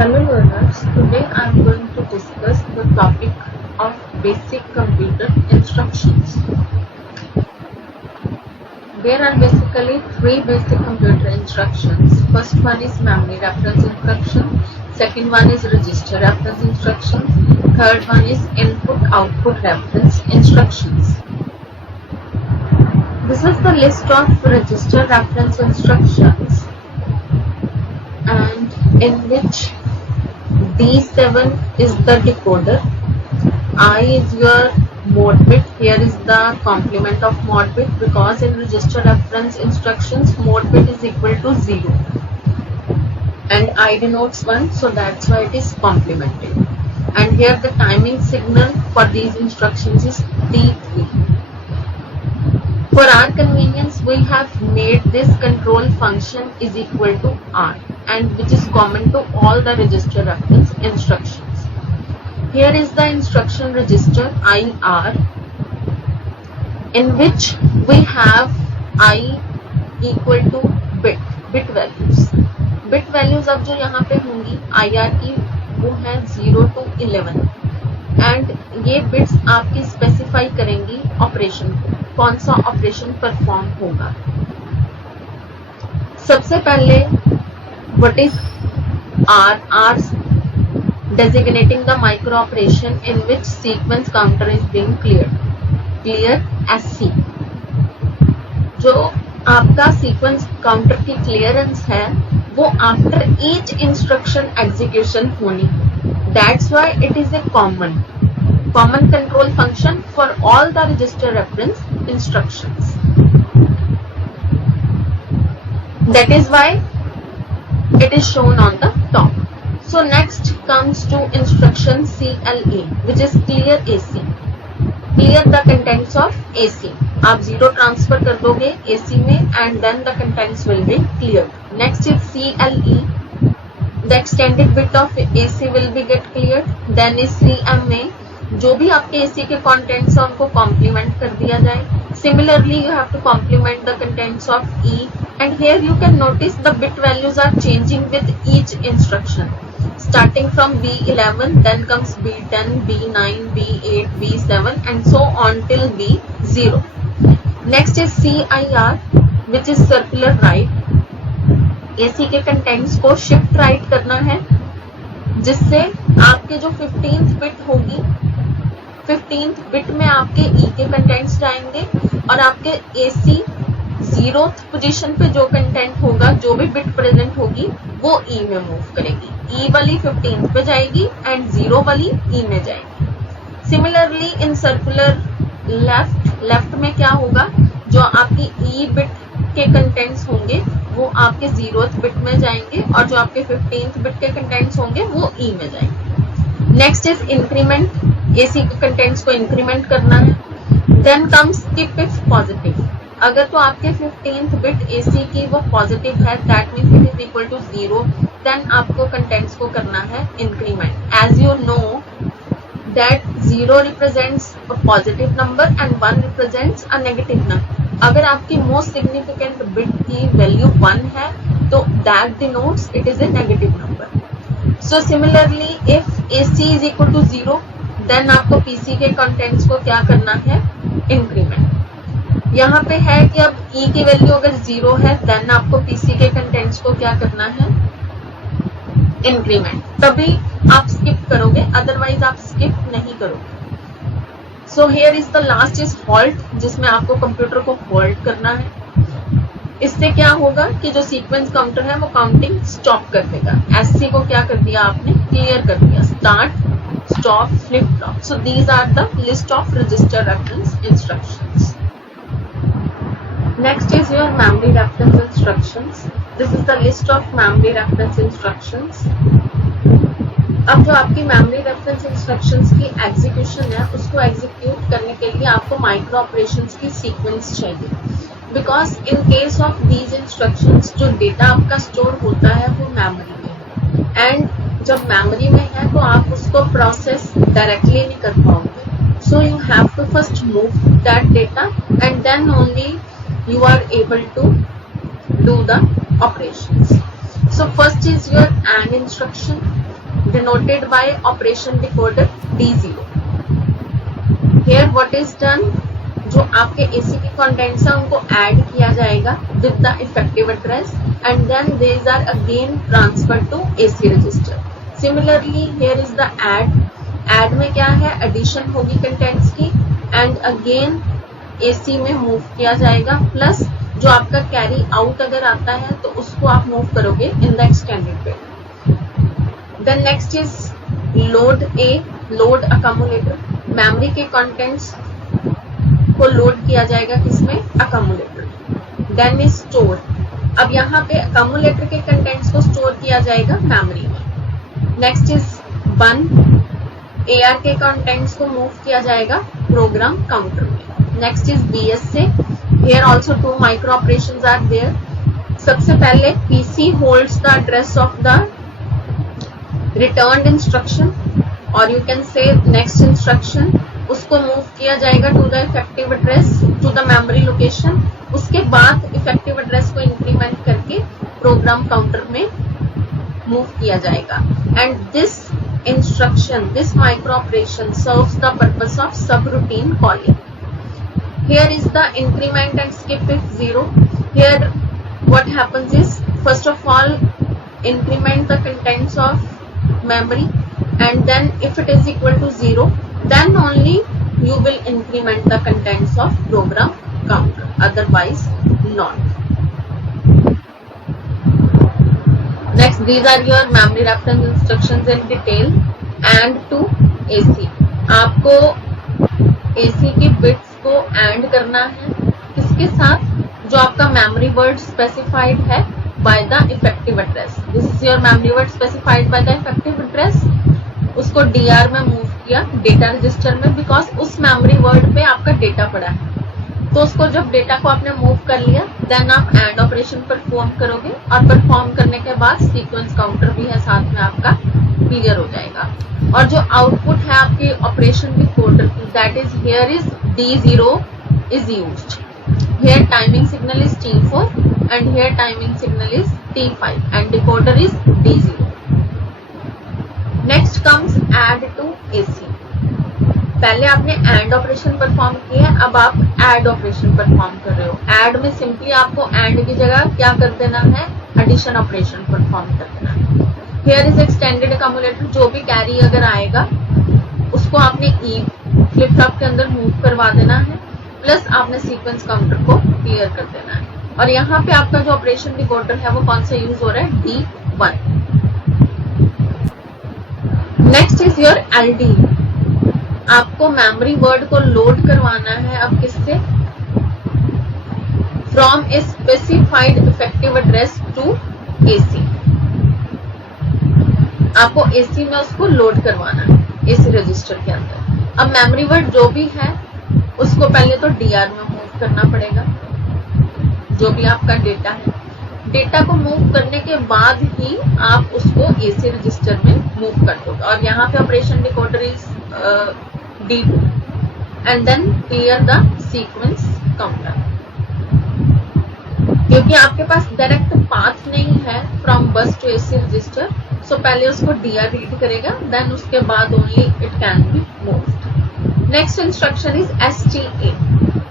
Hello learners, today I am going to discuss the topic of basic computer instructions. There are basically three basic computer instructions. First one is memory reference instruction, second one is register reference instruction, third one is input-output reference instructions. This is the list of register reference instructions, and in which D7 is the decoder, I is your mod bit. Here is the complement of mod bit, because in register reference instructions mod bit is equal to 0 and I denotes 1, so that's why it is complemented. And here the timing signal for these instructions is D3. For our convenience, we have made this control function is equal to R, and which is common to all the register reference instructions. Here is the instruction register IR, in which we have I equal to bit values. Bit values अब जो यहाँ पे होंगी IR की वो है 0 to 11, and ये bits आपकी स्पेसिफाई करेंगी ऑपरेशन को, कौन सा ऑपरेशन परफॉर्म होगा. सबसे पहले what is R designating the micro operation in which sequence counter is being clear SC. जो आपका सीक्वेंस काउंटर की क्लियरेंस है वो आफ्टर ईच इंस्ट्रक्शन एग्जीक्यूशन होनी. That's why it is A common control function for all the register reference instructions. That is why it is shown on the top. So next comes to instruction CLA, which is clear AC. Clear the contents of AC. आप 0 transfer कर दोगे AC में and then the contents will be cleared. Next is CLE. The extended bit of AC will be get cleared. Then is CMA. जो भी आपके AC के contents हैं उनको complement कर दिया जाए. Similarly, you have to complement the contents of E. And here you can notice the bit values are changing with each instruction. Starting from B11, then comes B10, B9, B8, B7 and so on till B0. Next is CIR, which is circular write. AC के contents को shift right करना है, जिससे आपके जो 15th bit होगी, 15th bit में आपके E के contents जाएंगे और आपके AC 0th पोजीशन पे जो कंटेंट होगा, जो भी बिट प्रेजेंट होगी वो E में मूव करेगी. E वाली 15th पे जाएगी एंड 0 वाली E में जाएगी. सिमिलरली इन सर्कुलर लेफ्ट में क्या होगा, जो आपकी E बिट के कंटेंट्स होंगे वो आपके 0th बिट में जाएंगे और जो आपके 15th बिट के कंटेंट्स होंगे वो E में जाएंगे. Next is increment. AC के कंटेंट्स को इंक्रीमेंट करना है. Then comes skip if positive. अगर तो आपके 15th बिट AC की वो पॉजिटिव है, that means it is equal to 0, then आपको कंटेंट्स को करना है increment. As you know that 0 represents a positive number and 1 represents a negative number. अगर आपकी मोस्ट सिग्निफिकेंट बिट की वैल्यू 1 है तो that denotes it is a negative number. So similarly if AC is equal to 0, then आपको PC के contents को क्या करना है, इंक्रीमेंट. यहाँ पे है कि अब E की वैल्यू अगर 0 है, देन आपको PC के कंटेंट्स को क्या करना है, इंक्रीमेंट. तभी आप स्किप करोगे, अदरवाइज आप स्किप नहीं करोगे. So here is the last is halt, जिसमें आपको कंप्यूटर को होल्ड करना है. इससे क्या होगा कि जो सीक्वेंस काउंटर है वो काउंटिंग स्टॉप कर देगा. SC को क्या कर दिया आपने, क्लियर कर दिया. Start, stop, flip flop. So these are the list of register reference instructions. Next is your memory reference instructions. This is the list of memory reference instructions. अब जो आपकी memory reference instructions की execution है, उसको execute करने के लिए आपको माइक्रो ऑपरेशंस की सीक्वेंस चाहिए. Because in case of these instructions जो डेटा आपका स्टोर होता है वो मेमोरी में, एंड जब मेमोरी में है तो आप उसको प्रोसेस डायरेक्टली नहीं कर पाओगे. So you have to first move that data and then only you are able to do the operations. So first is your AND instruction. denoted by operation decoder D0. Here what is done, जो आपके AC के contents हैं उनको add किया जाएगा with the effective address and then these are again transferred to AC register. Similarly here is the add में क्या है, addition होगी contents की and again AC में move किया जाएगा, प्लस जो आपका कैरी आउट अगर आता है तो उसको आप मूव करोगे in the extended way. Then next is load a, load accumulator. Memory के कंटेंट्स को लोड किया जाएगा किसमें, अकोमोडेटर. Then is store. अब यहाँ पे अकोमोडेटर के कंटेंट्स को स्टोर किया जाएगा मेमोरी में. नेक्स्ट इज बन. AR के कंटेंट्स को मूव किया जाएगा प्रोग्राम काउंटर में. Next is BSA. Here also two micro operations are there. सबसे पहले PC holds the address of the returned instruction or you can say next instruction. उसको move किया जाएगा to the effective address to the memory location. उसके बाद effective address को increment करके program counter में move किया जाएगा. And this instruction, this micro operation serves the purpose of subroutine calling. Here is the increment and skip if 0. Here what happens is, first of all increment the contents of memory and then if it is equal to 0 then only you will increment the contents of program counter, otherwise not. Next, these are your memory reference instructions in detail. And to AC, आपको AC की bits को and करना है किसके साथ, जो आपका memory word specified है by the effective address. This is your memory word specified by the effective address. उसको DR में मूव किया डेटा रजिस्टर में, बिकॉज उस मेमोरी वर्ड पे आपका डेटा पड़ा है. तो उसको जब डेटा को आपने मूव कर लिया देन आप एंड ऑपरेशन परफॉर्म करोगे और परफॉर्म करने के बाद सीक्वेंस काउंटर भी है साथ में आपका क्लियर हो जाएगा. और जो आउटपुट है आपकी ऑपरेशन डिकोडर की, that is here is D0 is used. Here timing signal is T4 and here timing signal is T5 and decoder is D0. Next comes add to AC. पहले आपने AND operation perform किया है, अब आप add operation perform कर रहे हो. add में सिंपली आपको AND की जगह क्या कर देना है, एडिशन ऑपरेशन परफॉर्म कर देना है. Here is extended accumulator. जो भी कैरी अगर आएगा उसको आपने E फ्लिप फ्लॉप के अंदर मूव करवा देना है, प्लस आपने सीक्वेंस काउंटर को क्लियर कर देना है. और यहाँ पे आपका जो ऑपरेशन डिकोडर है वो कौन सा यूज हो रहा है, D1. Next is your LD. आपको मेमोरी वर्ड को लोड करवाना है अब किससे, from a specified effective address to AC. आपको AC में उसको लोड करवाना है AC रजिस्टर के अंदर. अब मेमोरी वर्ड जो भी है उसको पहले तो DR में मूव करना पड़ेगा, जो भी आपका डेटा है. डेटा को मूव करने के बाद ही आप उसको AC रजिस्टर में मूव कर दोगे. और यहाँ पे operation decoder is D2 and then clear the sequence counter. क्योंकि आपके पास डायरेक्ट पाथ नहीं है फ्रॉम बस टू AC रजिस्टर, सो पहले उसको DR रीड करेगा, देन उसके बाद only it can be moved. Next instruction is STA.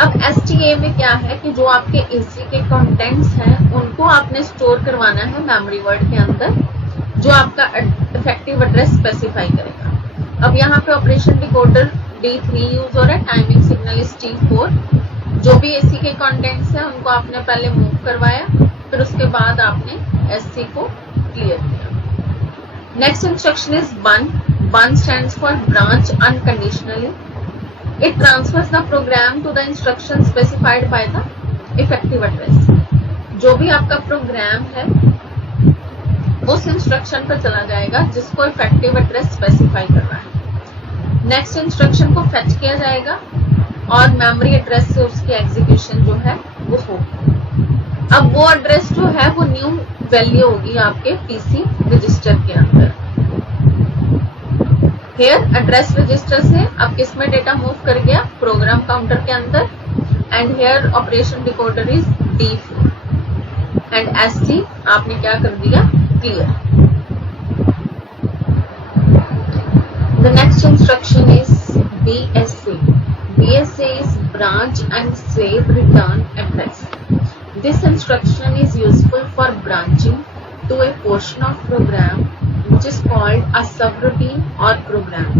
अब STA में क्या है कि जो आपके AC के कंटेंट्स हैं उनको आपने स्टोर करवाना है मेमोरी वर्ड के अंदर, जो आपका इफेक्टिव एड्रेस स्पेसिफाई करेगा. अब यहाँ पे ऑपरेशन डिकोडर D3 यूज हो रहा है, टाइमिंग सिग्नल इज T4. जो भी AC के कंटेंट्स हैं उनको आपने पहले मूव करवाया, फिर उसके बाद आपने SC को क्लियर किया. नेक्स्ट इंस्ट्रक्शन इज बन. बन stands for branch unconditionally. It transfers the program to the instruction specified by the effective address. जो भी आपका प्रोग्राम है उस इंस्ट्रक्शन पर चला जाएगा जिसको इफेक्टिव एड्रेस स्पेसिफाई करना है. नेक्स्ट इंस्ट्रक्शन को फेच किया जाएगा और मेमोरी एड्रेस से उसकी एग्जीक्यूशन जो है वो होगी. अब वो एड्रेस जो है वो न्यू वैल्यू होगी आपके PC रजिस्टर के अंदर. हेयर एड्रेस रजिस्टर से अब किसमें डेटा मूव कर गया, प्रोग्राम काउंटर के अंदर. And here operation decoder is D4 and SC आपने क्या कर दिया, clear. The next instruction is BSA. BSA is branch and save return address. This instruction is useful for branching to a portion of program which is called a subroutine or program.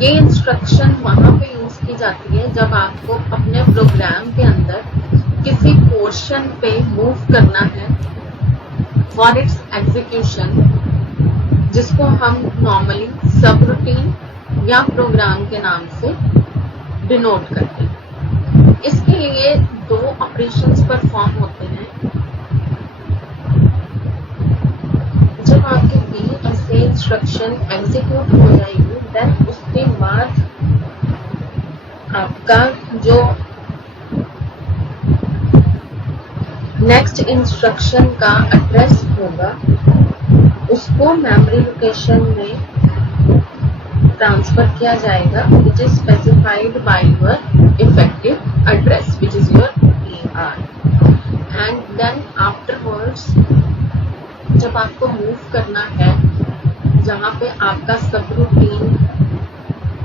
ये instruction वहाँ पे use की जाती है जब आपको अपने programme के अंदर किसी पोर्शन पे मूव करना है फॉर इट्स एग्जीक्यूशन, जिसको हम नॉर्मली सबरूटीन या प्रोग्राम के नाम से डिनोट करते हैं। इसके लिए दो ऑपरेशंस परफॉर्म होते हैं। जब आपकी BSA इंस्ट्रक्शन एग्जीक्यूट हो जाएगी देन उसके बाद आपका जो नेक्स्ट इंस्ट्रक्शन का एड्रेस होगा उसको मेमोरी लोकेशन में ट्रांसफर किया जाएगा which is specified by your effective address which is your ER, and then afterwards जब आपको मूव करना है जहाँ पे आपका सबरूटीन,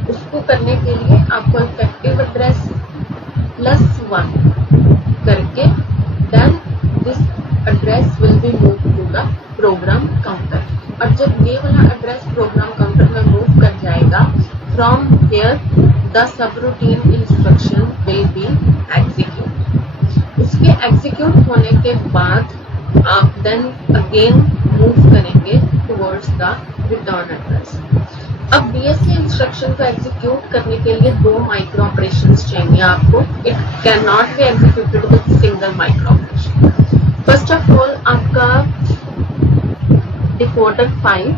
उसको करने के लिए आपको इफेक्टिव एड्रेस +1 करके then this address will be move to the program counter. और जब ये वाला एड्रेस प्रोग्राम काउंटर में मूव कर जाएगा from here the subroutine instruction will be execute. उसके एग्जीक्यूट होने के बाद आप देन अगेन मूव करेंगे टुवर्ड्स द रिटर्न एड्रेस। अब BSA इंस्ट्रक्शन को एग्जीक्यूट करने के लिए दो माइक्रो ऑपरेशंस चाहिए आपको। It can not be executed with single micro operation. First of all आपका डिकोडर 5,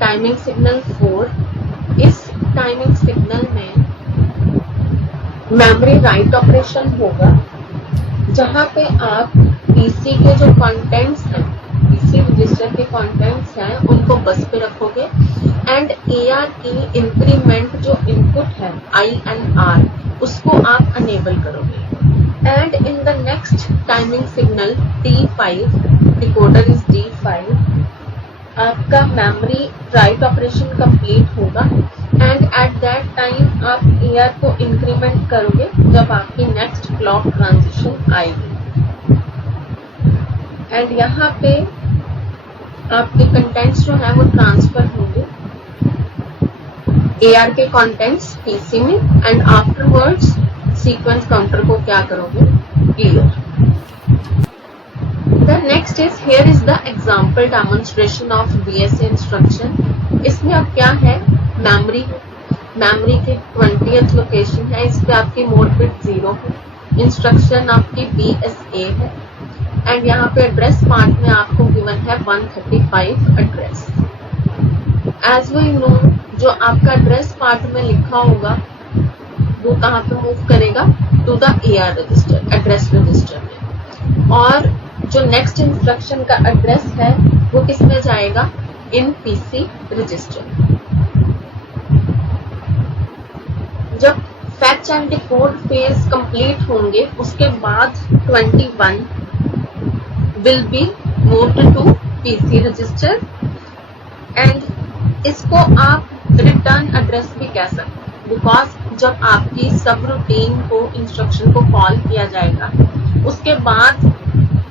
टाइमिंग सिग्नल 4, इस टाइमिंग सिग्नल में मेमोरी राइट ऑपरेशन होगा जहां पे आप PC के जो कंटेंट्स हैं, PC रजिस्टर के कंटेंट्स हैं उनको बस पे रखोगे एंड AR की इंक्रीमेंट जो इनपुट है INR उसको आप अनेबल करोगे। And in the next timing signal D5, decoder is D5, आपका मेमोरी राइट ऑपरेशन कंप्लीट होगा एंड एट दैट टाइम आप AR को इंक्रीमेंट करोगे जब आपकी नेक्स्ट क्लॉक ट्रांजिशन आएगी। एंड यहाँ पे आपके कंटेंट्स जो है वो ट्रांसफर होंगे AR के कंटेंट्स PC में एंड आफ्टरवर्ड्स सीक्वेंस काउंटर को क्या करोगे, clear. The next is here is the example demonstration of BSA instruction. इसमें अब क्या है, मेमोरी की 20th लोकेशन है, इस पे आपकी मोड बिट 0 है, इंस्ट्रक्शन आपकी BSA है एंड यहाँ पे एड्रेस पार्ट में आपको गिवन है 135 एड्रेस। एज वी नो जो आपका एड्रेस पार्ट में लिखा होगा वो कहाँ पे मूव करेगा, to the AR register, address register में, और जो नेक्स्ट इंस्ट्रक्शन का एड्रेस है वो किस में जाएगा, इन PC रजिस्टर। जब fetch and decode phase complete होंगे उसके बाद 21 will be moved to PC register and इसको आप रिटर्न एड्रेस भी कह सकते हैं बिकॉज जब आपकी सब रूटीन को इंस्ट्रक्शन को कॉल किया जाएगा उसके बाद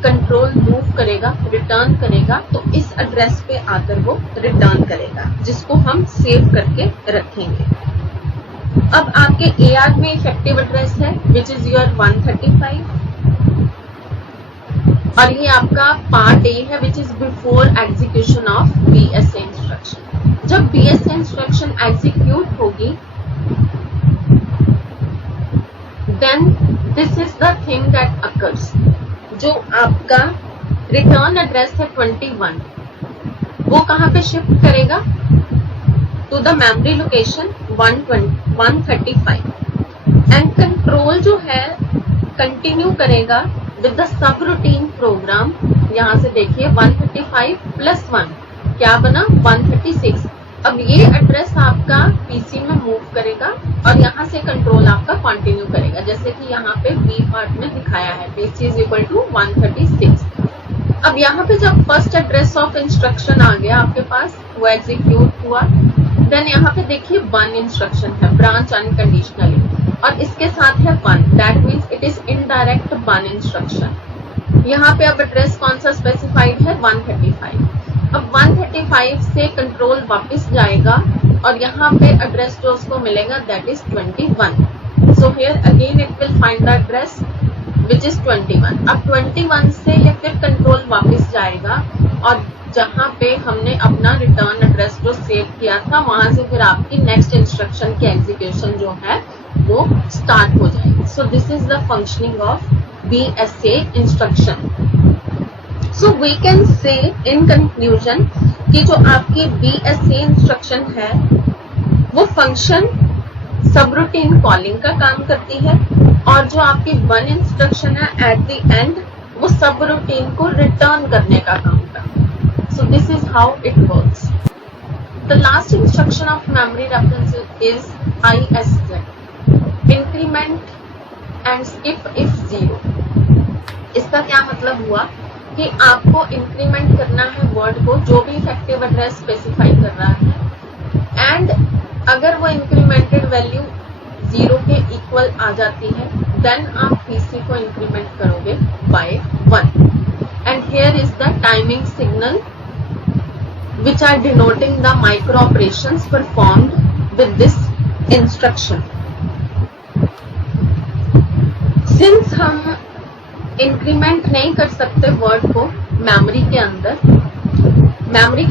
कंट्रोल मूव करेगा, रिटर्न करेगा, तो इस एड्रेस पे आकर वो रिटर्न करेगा जिसको हम सेव करके रखेंगे। अब आपके AR में इफेक्टिव एड्रेस है विच इज योर 135 और ये आपका पार्ट A है which is before execution of BSA instruction. जब BSA इंस्ट्रक्शन एग्जीक्यूट होगी then this is the thing that occurs. जो आपका रिटर्न एड्रेस है 21 वो कहाँ पे शिफ्ट करेगा, to the memory location 135 and control जो है कंटिन्यू करेगा with the subroutine program. यहाँ से देखिए 135 + 1 क्या बना, 136। अब ये एड्रेस आपका PC में मूव करेगा और यहाँ से कंट्रोल आपका कंटिन्यू करेगा जैसे कि यहाँ पे B पार्ट में दिखाया है PC इज इक्वल टू 136। अब यहाँ पे जब फर्स्ट एड्रेस ऑफ इंस्ट्रक्शन आ गया आपके पास, वो एग्जीक्यूट हुआ देन यहाँ पे देखिए वन इंस्ट्रक्शन है, ब्रांच अनकंडीशनली, और इसके साथ है one, that means it is indirect one instruction. यहाँ पे अब एड्रेस कौन सा स्पेसिफाइड है, 135। अब 135 से कंट्रोल वापस जाएगा और यहाँ पे एड्रेस जो उसको मिलेगा that is 21। So here again it will find the address which is 21। अब 21 से ये फिर कंट्रोल वापस जाएगा और जहाँ पे हमने अपना रिटर्न एड्रेस जो सेव किया था वहां से फिर आपकी नेक्स्ट इंस्ट्रक्शन की एग्जीक्यूशन जो है वो स्टार्ट हो जाएगी। So this is the functioning of BSA instruction. So we can say in conclusion कि जो आपकी BSA इंस्ट्रक्शन है वो फंक्शन सबरूटीन कॉलिंग का काम करती है और जो आपकी वन इंस्ट्रक्शन है एट द एंड वो सबरूटीन को रिटर्न करने का काम करता है। So this is how it works. The last instruction of memory reference is ISZ, increment and skip if zero. इसका क्या मतलब हुआ कि आपको इंक्रीमेंट करना है वर्ड को जो भी इफेक्टिव एड्रेस स्पेसिफाई कर रहा है, एंड अगर वो इंक्रीमेंटेड वैल्यू 0 के इक्वल आ जाती है देन आप PC को इंक्रीमेंट करोगे by 1। And here is the timing signal which are denoting the micro operations performed with this instruction. Since हम इंक्रीमेंट नहीं कर सकते वर्ड को मेमोरी के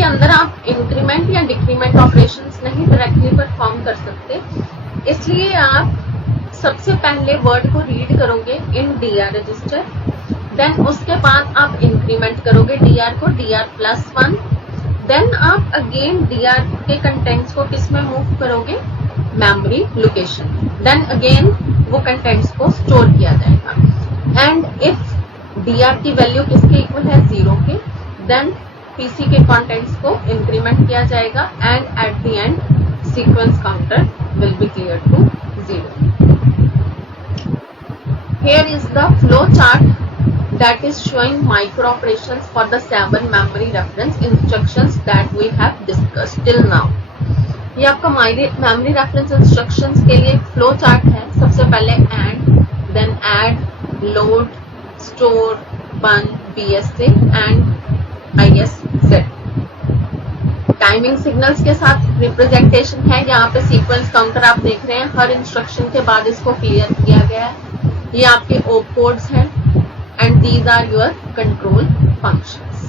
अंदर आप इंक्रीमेंट या डिक्रीमेंट ऑपरेशंस नहीं डायरेक्टली परफॉर्म कर सकते, इसलिए आप सबसे पहले वर्ड को रीड करोगे इन DR रजिस्टर, देन उसके बाद आप इंक्रीमेंट करोगे DR को DR+1, देन आप अगेन DR के कंटेंट्स को किस में मूव करोगे, मेमोरी लोकेशन, देन अगेन वो कंटेंट्स को स्टोर किया जाएगा। एंड इफ DR की वैल्यू किसके इक्वल है, 0 के, देन PC के कंटेंट्स को इंक्रीमेंट किया जाएगा and at the end sequence counter will be clear to 0। Here is the flow chart that is showing micro operations for the 7 memory reference instructions that we have discussed till now. ये आपका memory reference instructions के लिए flow chart है। सबसे पहले AND, then add, load, store, burn, BSA and ISZ। Timing signals के साथ representation है। यहाँ पे सीक्वेंस काउंटर आप देख रहे हैं, हर इंस्ट्रक्शन के बाद इसको क्लियर किया गया है। ये आपके OP कोड्स हैं and these are your control functions.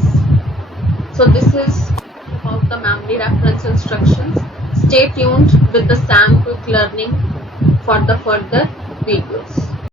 So this is about the memory reference instructions. Stay tuned with the SAM Quick Learning for the further videos.